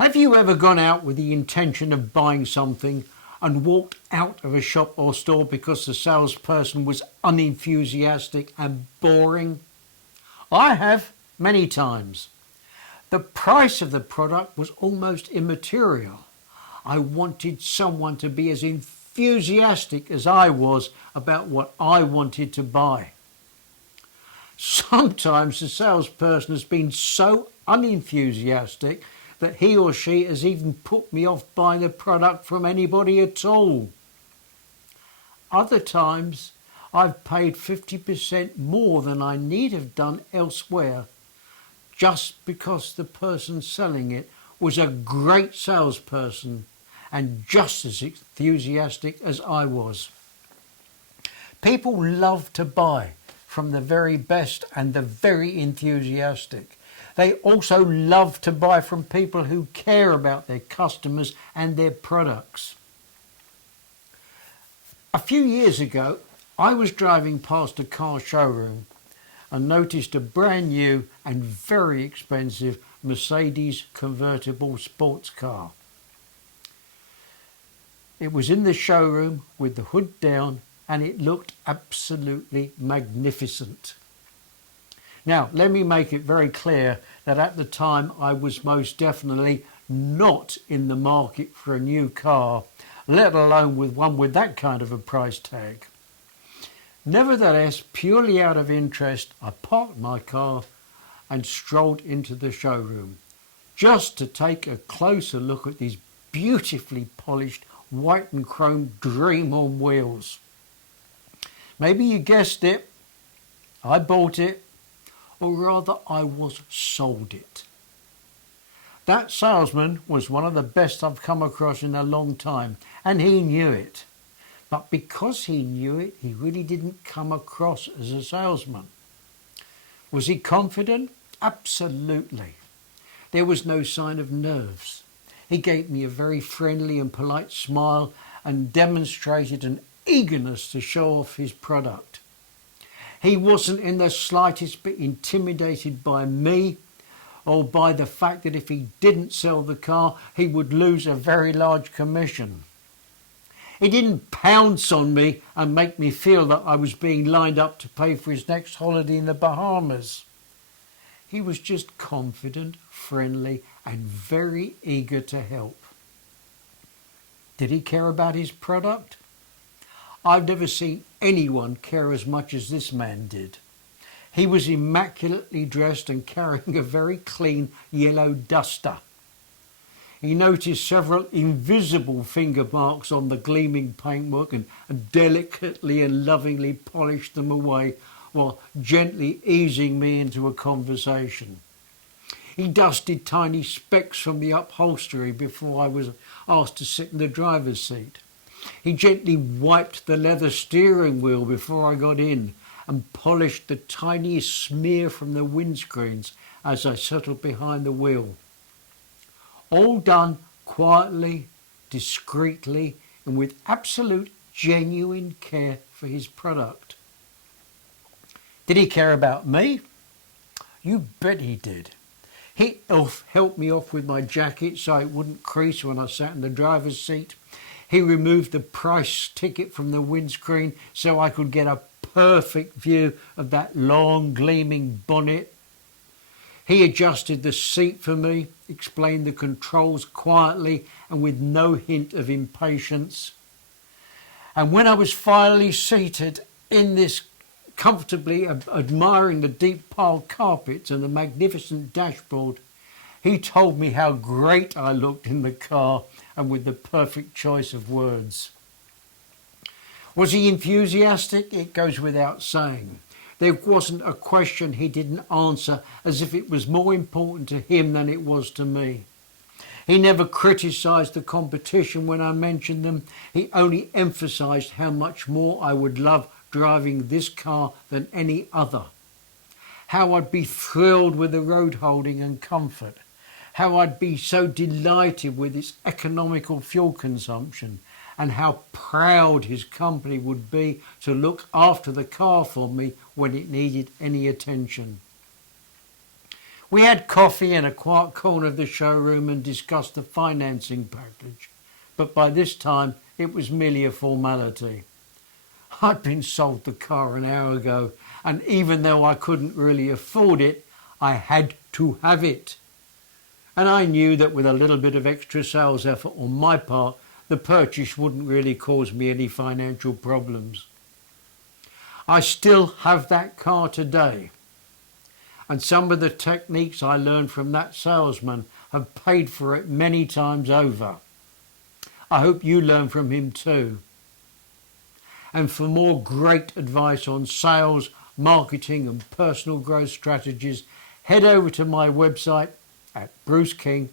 Have you ever gone out with the intention of buying something and walked out of a shop or store because the salesperson was unenthusiastic and boring? I have, many times. The price of the product was almost immaterial. I wanted someone to be as enthusiastic as I was about what I wanted to buy. Sometimes the salesperson has been so unenthusiastic that he or she has even put me off buying the product from anybody at all. Other times I've paid 50% more than I need have done elsewhere just because the person selling it was a great salesperson and just as enthusiastic as I was. People love to buy from the very best and the very enthusiastic. They also love to buy from people who care about their customers and their products. A few years ago, I was driving past a car showroom and noticed a brand new and very expensive Mercedes convertible sports car. It was in the showroom with the hood down and it looked absolutely magnificent. Now, let me make it very clear that at the time I was most definitely not in the market for a new car, let alone with one with that kind of a price tag. Nevertheless, purely out of interest, I parked my car and strolled into the showroom just to take a closer look at these beautifully polished white and chrome dream on wheels. Maybe you guessed it, I bought it, or rather I was sold it. That salesman was one of the best I've come across in a long time, and he knew it. But because he knew it, he really didn't come across as a salesman. Was he confident? Absolutely. There was no sign of nerves. He gave me a very friendly and polite smile and demonstrated an eagerness to show off his product. He wasn't in the slightest bit intimidated by me or by the fact that if he didn't sell the car, he would lose a very large commission. He didn't pounce on me and make me feel that I was being lined up to pay for his next holiday in the Bahamas. He was just confident, friendly, and very eager to help. Did he care about his product? I've never seen anyone care as much as this man did. He was immaculately dressed and carrying a very clean yellow duster. He noticed several invisible finger marks on the gleaming paintwork and delicately and lovingly polished them away while gently easing me into a conversation. He dusted tiny specks from the upholstery before I was asked to sit in the driver's seat. He gently wiped the leather steering wheel before I got in and polished the tiniest smear from the windscreens as I settled behind the wheel. All done quietly, discreetly, and with absolute genuine care for his product. Did he care about me? You bet he did. He helped me off with my jacket so it wouldn't crease when I sat in the driver's seat. He removed the price ticket from the windscreen so I could get a perfect view of that long gleaming bonnet. He adjusted the seat for me, explained the controls quietly and with no hint of impatience. And when I was finally seated in this comfortably admiring the deep piled carpets and the magnificent dashboard, he told me how great I looked in the car and with the perfect choice of words. Was he enthusiastic? It goes without saying. There wasn't a question he didn't answer as if it was more important to him than it was to me. He never criticised the competition when I mentioned them. He only emphasised how much more I would love driving this car than any other. How I'd be thrilled with the road holding and comfort. How I'd be so delighted with its economical fuel consumption. And how proud his company would be to look after the car for me when it needed any attention. We had coffee in a quiet corner of the showroom and discussed the financing package, but by this time it was merely a formality. I'd been sold the car an hour ago, and even though I couldn't really afford it, I had to have it. And I knew that with a little bit of extra sales effort on my part, the purchase wouldn't really cause me any financial problems. I still have that car today, and some of the techniques I learned from that salesman have paid for it many times over. I hope you learn from him too. And for more great advice on sales, marketing and personal growth strategies, head over to my website at bruceking.co.uk.